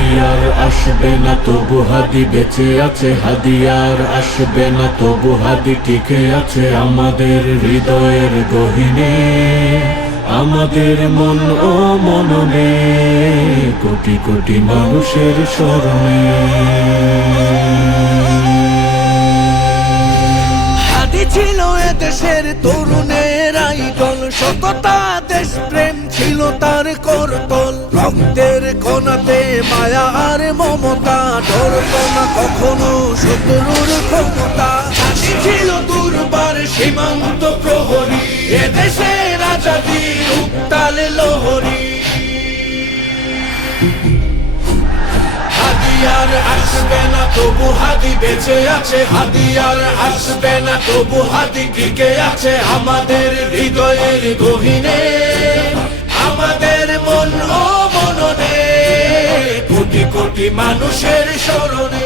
হাদিয়ার আসবে না তবু হাদি বেঁচে আছে, হাদিয়ার আসবে না তবু হাদি টিকে আছে আমাদের হৃদয়ের গহীনে, আমাদের মন ও মননে, কোটি কোটি মানুষের স্মরণে। হাদি ছিল এদেশের তরুণের আইডল, সততা দেশপ্রেম ছিল তার করতল। রক্তের কণাতে মায়া আর মমতা, ডরত না কখনো শত্রুর ক্ষমতা। হাদি ছিল দুর্বার সীমান্ত প্রহরী, এদেশের আজাদির উত্তাল লহরী। হাদিয়ার আসবে না তবু হাদি বেঁচে আছে, হাদিয়ার আসবে না তবু হাদি টিকে আছে আমাদের হৃদয়ের গহীনে, আমাদের মন ও মননে, কোটি কোটি মানুষের স্মরণে।